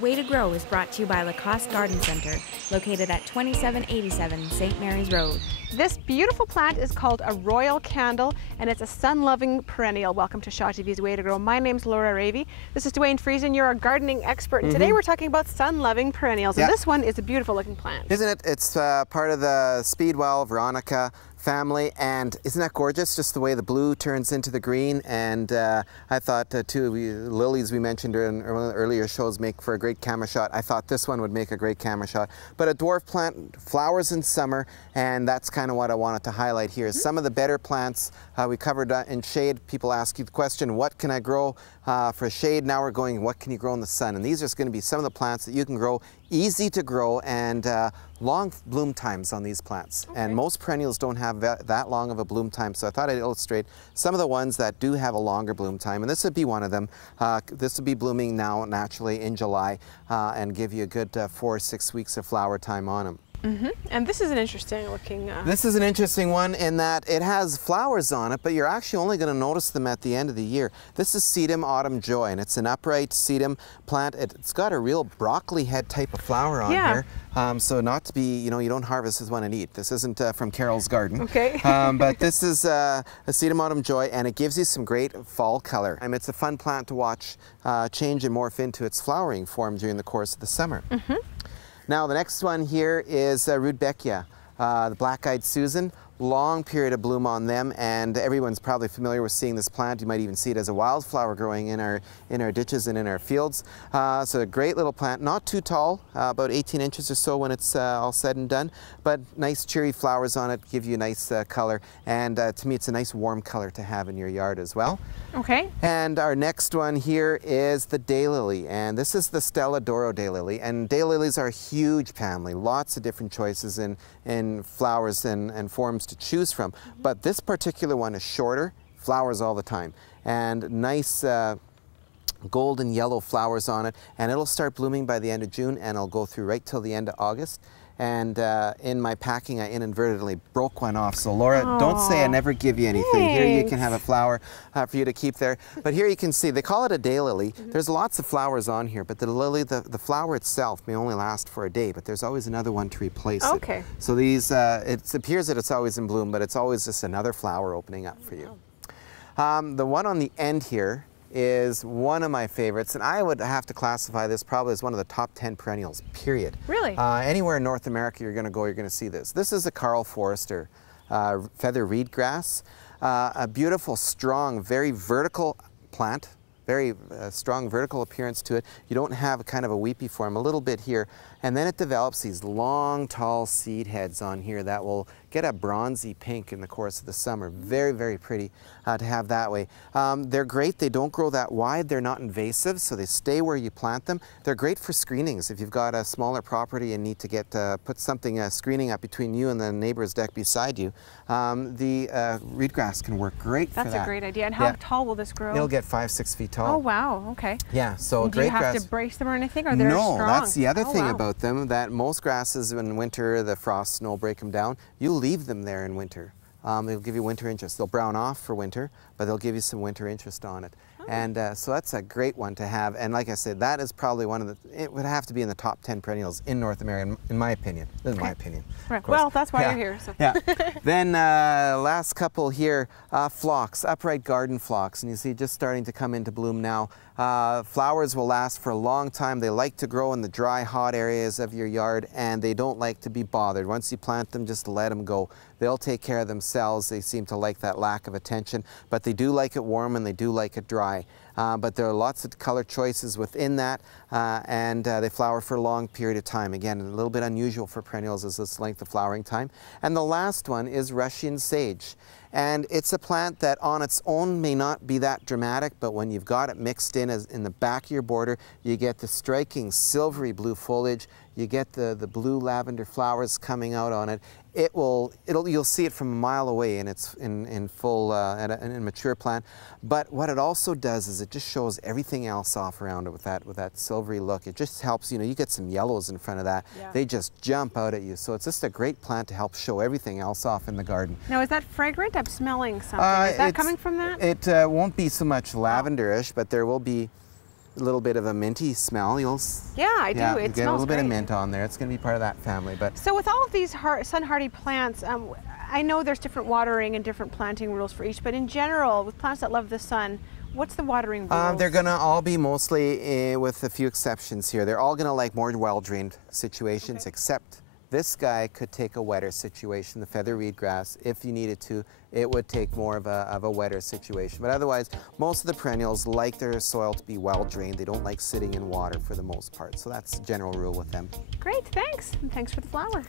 Way to Grow is brought to you by Lacoste Garden Center, located at 2787 St. Mary's Road. This beautiful plant is called a royal candle, and it's a sun-loving perennial. Welcome to Shaw TV's Way to Grow. My name's Laura Ravey. This is Dwayne Friesen. You're a gardening expert, and today we're talking about sun-loving perennials. And this one is a beautiful-looking plant. Isn't it? It's part of the Speedwell Veronica family, and isn't that gorgeous, just the way the blue turns into the green? And I thought too, lilies we mentioned in one of the earlier shows make for a great camera shot. I thought this one would make a great camera shot. But a dwarf plant flowers in summer, and that's kind of what I wanted to highlight here. Some of the better plants we covered in shade. People ask you the question, what can I grow for shade? Now we're going, what can you grow in the sun? And these are going to be some of the plants that you can grow, easy to grow, and long bloom times on these plants. Okay. And most perennials don't have that long of a bloom time, so I thought I'd illustrate some of the ones that do have a longer bloom time, and this would be one of them. This would be blooming now naturally in July and give you a good 4 or 6 weeks of flower time on them. And this is an interesting looking... This is an interesting one in that it has flowers on it, but you're actually only going to notice them at the end of the year. This is Sedum Autumn Joy, and it's an upright sedum plant. It's got a real broccoli head type of flower on here. So not to be, you don't harvest this one and eat. This isn't from Carol's garden. Okay. But this is a Sedum Autumn Joy, and it gives you some great fall color. It's a fun plant to watch change and morph into its flowering form during the course of the summer. Now the next one here is Rudbeckia, the black-eyed Susan. Long period of bloom on them, and everyone's probably familiar with seeing this plant. You might even see it as a wildflower growing in our ditches and in our fields. So a great little plant, not too tall, about 18 inches or so when it's all said and done, but nice cheery flowers on it, give you a nice color, and to me it's a nice warm color to have in your yard as well. Okay. And our next one here is the daylily, and this is the Stella Doro daylily, and daylilies are a huge family, lots of different choices in flowers and forms to choose from, but this particular one is shorter, flowers all the time, and nice golden yellow flowers on it, and it'll start blooming by the end of June, and it'll go through right till the end of August. And in my packing, I inadvertently broke one off. So Laura, don't say I never give you anything. Thanks. Here you can have a flower for you to keep there. But here you can see, they call it a daylily. There's lots of flowers on here, but the lily, the flower itself may only last for a day, but there's always another one to replace it. Okay. So these, it appears that it's always in bloom, but it's always just another flower opening up for you. The one on the end here is one of my favorites, and I would have to classify this probably as one of the top 10 perennials, period. Really? Anywhere in North America you're going to go, you're going to see this. This is a Carl Forrester feather reed grass, a beautiful, strong, very vertical plant, very strong vertical appearance to it. You don't have kind of a weepy form, a little bit here, and then it develops these long, tall seed heads on here that will get a bronzy pink in the course of the summer. Very, very pretty to have that way. They're great. They don't grow that wide. They're not invasive, so they stay where you plant them. They're great for screenings. If you've got a smaller property and need to get put something screening up between you and the neighbor's deck beside you, the reed grass can work great for that. That's a great idea. And how tall will this grow? It'll get 5-6 feet tall. Oh wow, okay. Yeah, so Do you have to brace them or anything? Or they're strong? No, that's the other thing about them, that most grasses in winter, the frost, snow break them down. You leave them there in winter. They'll give you winter interest. They'll brown off for winter, but they'll give you some winter interest on it. And so that's a great one to have. And like I said, that is probably one of the, it would have to be in the top 10 perennials in North America, in my opinion. This is my opinion. Right. Well, that's why you're here. So. Yeah. Then last couple here, phlox, upright garden phlox. And you see just starting to come into bloom now. Flowers will last for a long time. They like to grow in the dry, hot areas of your yard, and they don't like to be bothered. Once you plant them, just let them go. They'll take care of themselves. They seem to like that lack of attention, but they do like it warm and they do like it dry. But there are lots of color choices within that, and they flower for a long period of time. Again, a little bit unusual for perennials is this length of flowering time. And the last one is Russian sage. And it's a plant that on its own may not be that dramatic, but when you've got it mixed in in the back of your border, you get the striking silvery blue foliage, you get the blue lavender flowers coming out on it. You'll see it from a mile away in its in full in a mature plant. But what it also does is it just shows everything else off around it with that silvery look. It just helps, you get some yellows in front of that. Yeah. They just jump out at you. So it's just a great plant to help show everything else off in the garden. Now, is that fragrant? I'm smelling something. Is that coming from that? It won't be so much lavenderish, but there will be little bit of a minty smell. Yeah, I do. Yeah, It you get a smells little bit of great. mint on there. It's going to be part of that family. But So with all of these sun-hardy plants, I know there's different watering and different planting rules for each, but in general, with plants that love the sun, what's the watering rules? they're going to all be mostly, with a few exceptions here, they're all going to like more well-drained situations, except this guy could take a wetter situation. The feather reed grass, if you needed to, it would take more of a wetter situation. But otherwise, most of the perennials like their soil to be well-drained. They don't like sitting in water for the most part. So that's the general rule with them. Great, thanks. And thanks for the flower.